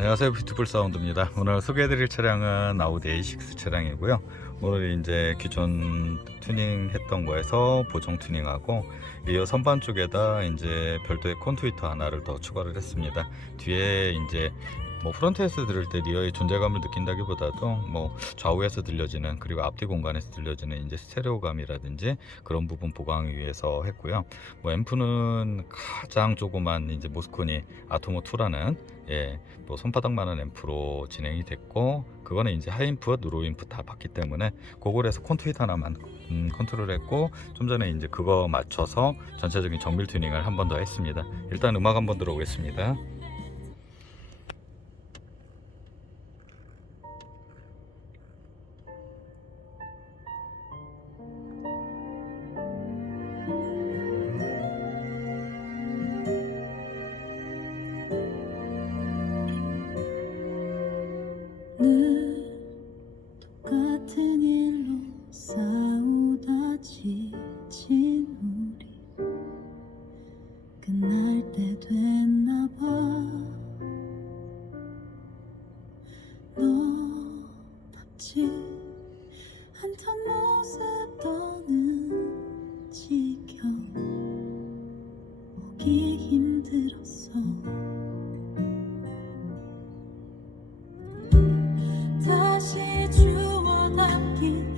안녕하세요. 뷰티풀 사운드입니다. 오늘 소개해드릴 차량은 아우디 A6 차량이고요. 오늘 이제 기존 튜닝 했던 거에서 보정 튜닝하고 리어 선반 쪽에다 이제 별도의 콘투이터 하나를 더 추가를 했습니다. 뒤에 이제 뭐 프론트에서 들을 때 리어의 존재감을 느낀다기보다도 뭐 좌우에서 들려지는 그리고 앞뒤 공간에서 들려지는 이제 스테레오감이라든지 그런 부분 보강하기 위해서 했고요. 뭐 앰프는 가장 조그만 이제 모스코니 아토모 2라는 예, 뭐 손바닥만한 앰프로 진행이 됐고 그거는 이제 하이인풋, 로우인풋 다 봤기 때문에 해서 콘투이트 하나만 음, 컨트롤했고 좀 전에 이제 그거 맞춰서 전체적인 정밀 튜닝을 한 번 더 했습니다. 일단 음악 한번 들어오겠습니다. 지친 우리 끝날 때 됐나 봐. 너답지 않던 모습 너는 지켜 보기 힘들었어. 다시 주워 담긴